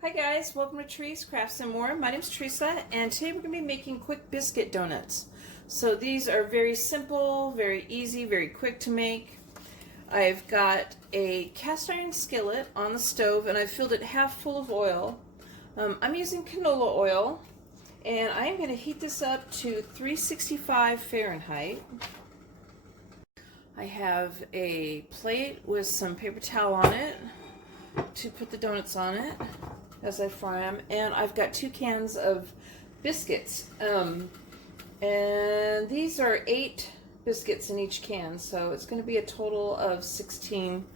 Hi guys, welcome to Trees Crafts and More. My name is Teresa, and today we're going to be making quick biscuit donuts. So these are very simple, very easy, very quick to make. I've got a cast iron skillet on the stove and I've filled it half full of oil. I'm using canola oil, and I'm going to heat this up to 365 Fahrenheit. I have a plate with some paper towel on it to put the donuts on it as I fry them, and I've got 2 cans of biscuits, and these are 8 biscuits in each can, so it's going to be a total of 16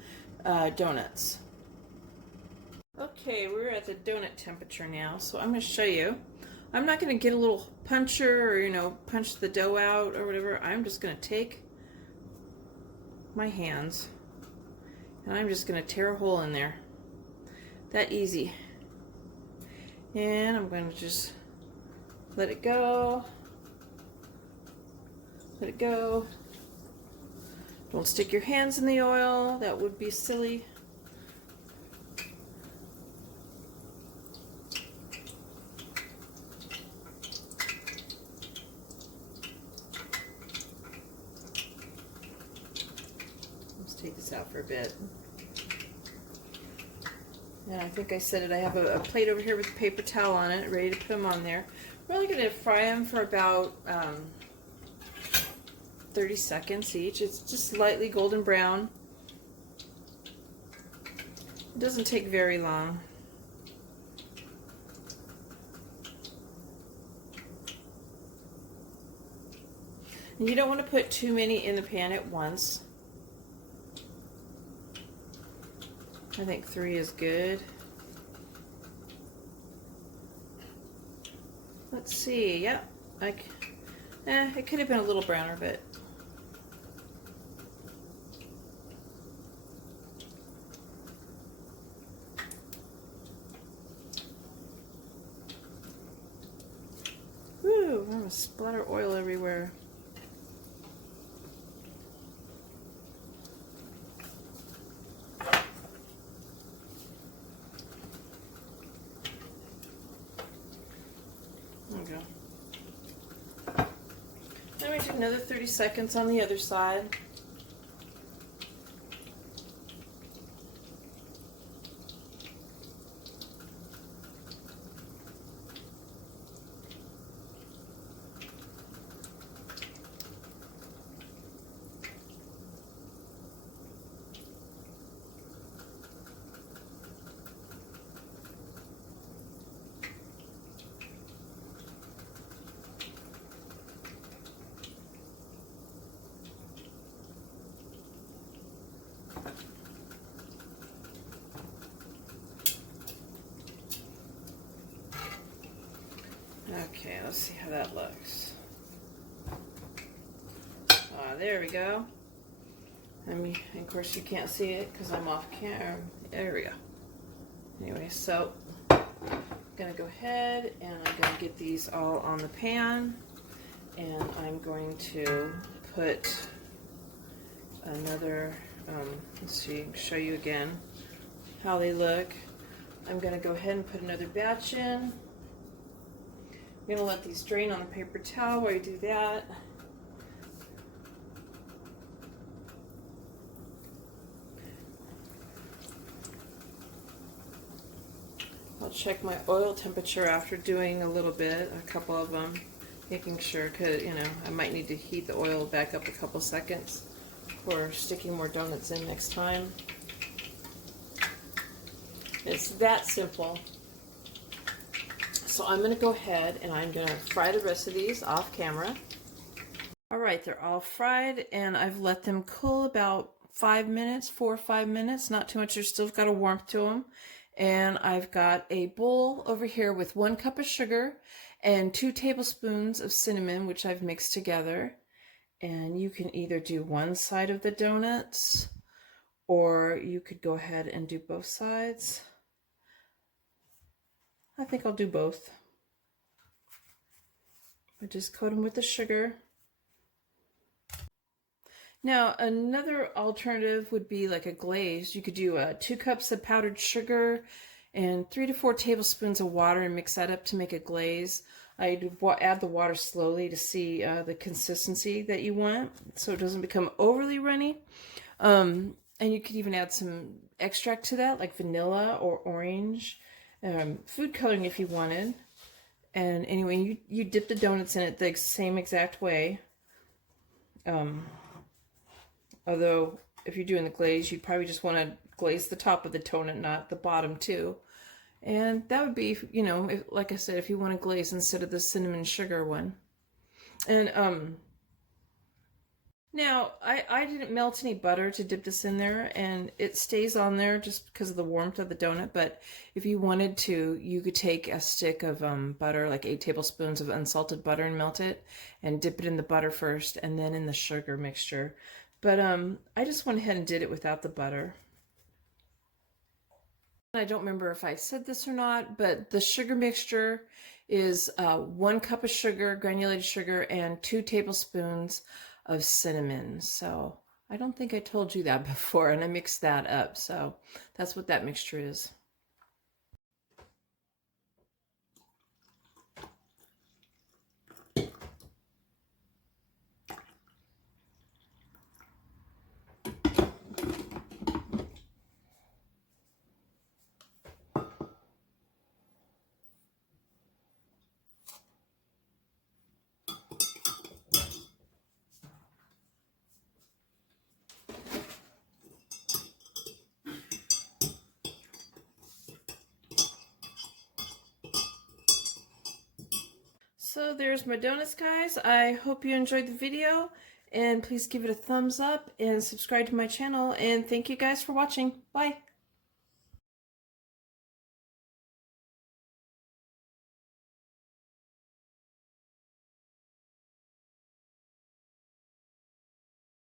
donuts. Okay, we're at the donut temperature now, so I'm going to show you. I'm not going to get a little puncher or punch the dough out or whatever. I'm just going to take my hands and I'm just going to tear a hole in there. That easy. And I'm going to just let it go. Let it go. Don't stick your hands in the oil. That would be silly. Let's take this out for a bit. And I think I said it, I have a plate over here with a paper towel on it, ready to put them on there. We're only going to fry them for about 30 seconds each. It's just lightly golden brown. It doesn't take very long. And you don't want to put too many in the pan at once. I think 3 is good. Let's see. Yep. It could have been a little browner, but woo! I'm gonna splatter oil everywhere. There we go. Then we do another 30 seconds on the other side. Okay, let's see how that looks. There we go. I mean, of course you can't see it because I'm off camera. There we go. Anyway, so I'm gonna go ahead and I'm gonna get these all on the pan, and I'm going to put another, let's see, show you again how they look. I'm gonna go ahead and put another batch in. I'm going to let these drain on the paper towel while you do that. I'll check my oil temperature after doing a couple of them, making sure, because I might need to heat the oil back up a couple seconds for sticking more donuts in next time. It's that simple. So I'm going to go ahead and I'm going to fry the rest of these off camera. Alright, they're all fried and I've let them cool about 4 or 5 minutes, not too much. They've still got a warmth to them. And I've got a bowl over here with 1 cup of sugar and 2 tablespoons of cinnamon, which I've mixed together. And you can either do one side of the donuts or you could go ahead and do both sides. I think I'll do both. I just coat them with the sugar. Now, another alternative would be like a glaze. You could do 2 cups of powdered sugar and 3 to 4 tablespoons of water and mix that up to make a glaze. I add the water slowly to see the consistency that you want so it doesn't become overly runny. And you could even add some extract to that, like vanilla or orange, food coloring if you wanted. And anyway, you dip the donuts in it the same exact way. Although if you're doing the glaze, you'd probably just want to glaze the top of the donut, not the bottom too. And that would be, you know, if, like I said, if you want to glaze instead of the cinnamon sugar one. And now I didn't melt any butter to dip this in there, and it stays on there just because of the warmth of the donut. But if you wanted to, you could take a stick of butter, like 8 tablespoons of unsalted butter, and melt it and dip it in the butter first and then in the sugar mixture. But I just went ahead and did it without the butter. I don't remember if I said this or not, but the sugar mixture is 1 cup of sugar, granulated sugar, and 2 tablespoons of cinnamon. So I don't think I told you that before, and I mixed that up. So that's what that mixture is. So there's my donuts, guys. I hope you enjoyed the video, and please give it a thumbs up and subscribe to my channel, and thank you guys for watching. Bye.